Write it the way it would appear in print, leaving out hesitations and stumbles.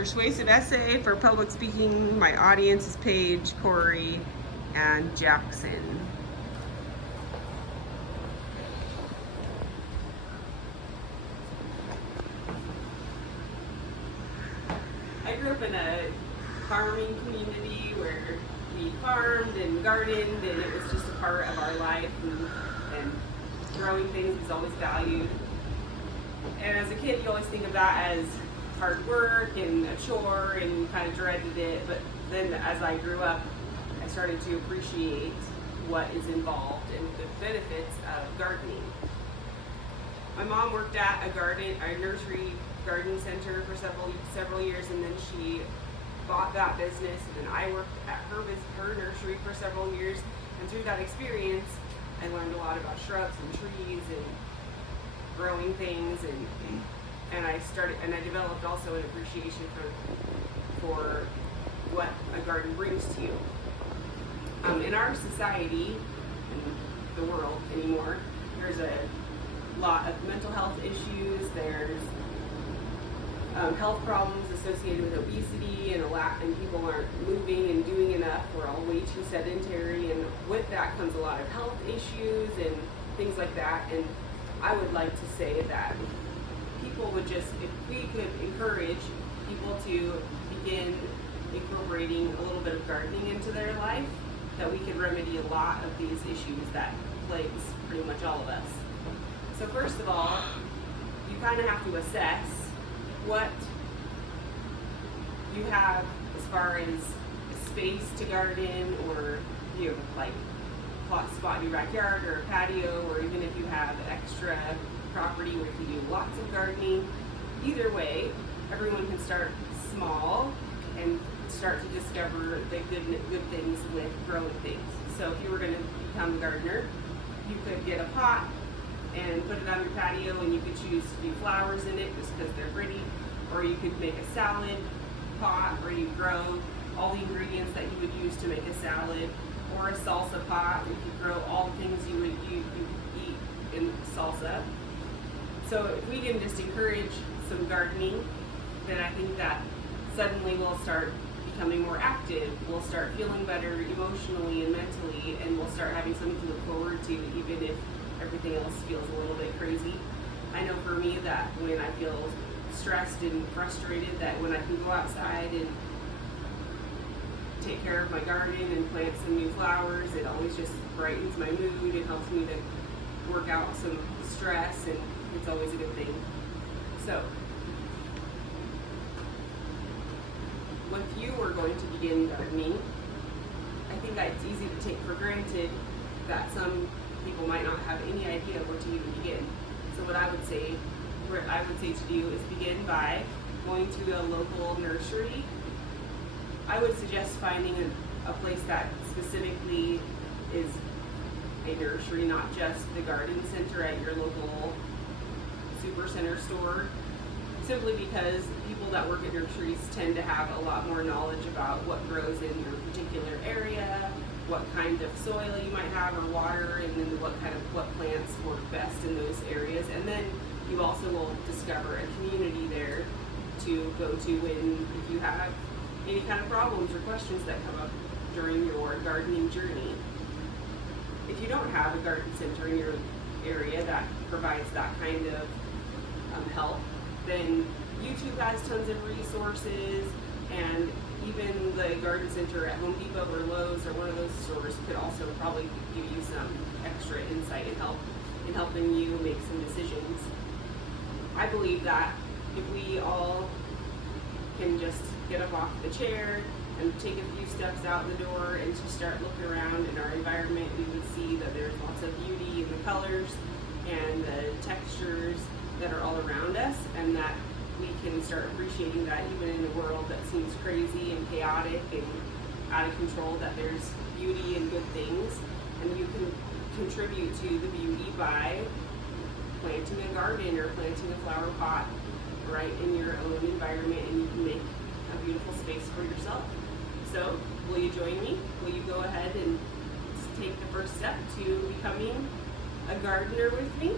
Persuasive essay for public speaking. My audience is Paige, Corey, and Jackson. I grew up in a farming community where we farmed and gardened, and it was just a part of our life, and growing things was always valued. And as a kid, you always think of that as hard work and a chore, and you kind of dreaded it. But then as I grew up, I started to appreciate what is involved and the benefits of gardening. My mom worked at a nursery garden center for several years, and then she bought that business, and then I worked at her nursery for several years. And through that experience, I learned a lot about shrubs and trees and growing things, and I developed also an appreciation for what a garden brings to you. In our society, in the world anymore, there's a lot of mental health issues. There's health problems associated with obesity, and people aren't moving and doing enough. We're all way too sedentary, and with that comes a lot of health issues and things like that. And I would like to say that people would if we could encourage people to begin incorporating a little bit of gardening into their life, that we could remedy a lot of these issues that plagues pretty much all of us. So first of all, you kind of have to assess what you have as far as space to garden, or like plot spot in your backyard or a patio, or even if you have extra property where you can do lots of gardening. Either way, everyone can start small and start to discover the good things with growing things. So if you were going to become a gardener, you could get a pot and put it on your patio, and you could choose to do flowers in it just because they're pretty, or you could make a salad pot where you grow all the ingredients that you would use to make a salad, or a salsa pot where you could grow all the things you would eat in salsa. So if we can just encourage some gardening, then I think that suddenly we'll start becoming more active, we'll start feeling better emotionally and mentally, and we'll start having something to look forward to, even if everything else feels a little bit crazy. I know for me that when I feel stressed and frustrated, that when I can go outside and take care of my garden and plant some new flowers, it always just brightens my mood. It helps me to work out some stress, and it's always a good thing. So, if you were going to begin gardening, I think that it's easy to take for granted that some people might not have any idea where to even begin. So what I would say to do is begin by going to a local nursery. I would suggest finding a place that specifically is a nursery, not just the garden center at your local super center store, simply because people that work at nurseries tend to have a lot more knowledge about what grows in your particular area, what kind of soil you might have or water, and then what plants work best in those areas. And then you also will discover a community there to go to if you have any kind of problems or questions that come up during your gardening journey. If you don't have a garden center in your area that provides that kind of help, then YouTube has tons of resources, and even the garden center at Home Depot or Lowe's or one of those stores could also probably give you some extra insight and help in helping you make some decisions. I believe that if we all can just get up off the chair and take a few steps out the door and just start looking around in our environment, we would see that there's lots of beauty in the colors and the textures that are all around us, and that we can start appreciating that even in a world that seems crazy and chaotic and out of control, that there's beauty and good things, and you can contribute to the beauty by planting a garden or planting a flower pot right in your own environment, and you can make a beautiful space for yourself. So, will you join me? Will you go ahead and take the first step to becoming a gardener with me?